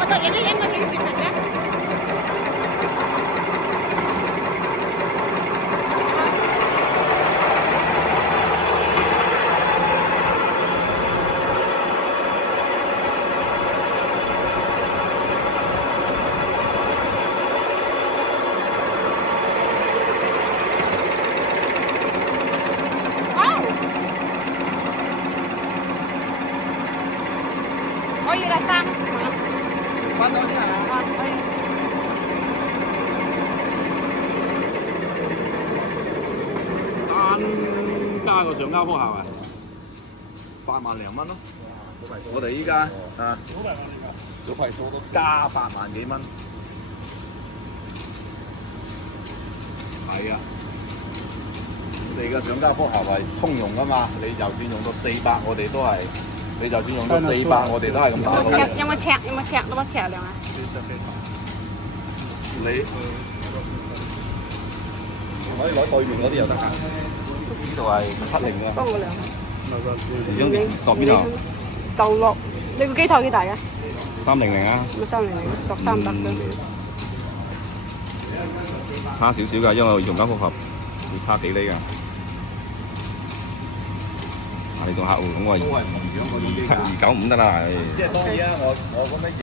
我就影一影個警視屏啫。可以啦，三。關到先嚟啊！可以。單加個上交幅係咪？8萬零蚊咯。我哋依家啊，小費數都加8萬幾蚊。係啊，我哋嘅上交幅係咪通用㗎嘛？你就算用到400，我哋都係。你就算用到400，我哋都係咁打。有冇尺？有冇尺？攞把尺量啊？你可以攞對面嗰啲又得㗎。呢度係700嘅。幫我量。已經度邊度？就落。你個機台幾大嘅？300啊。咁300度300啦。差少少㗎，因為用家複合會差幾厘㗎。你同客戶咁話27295得啦。即係當然啊，我咁樣。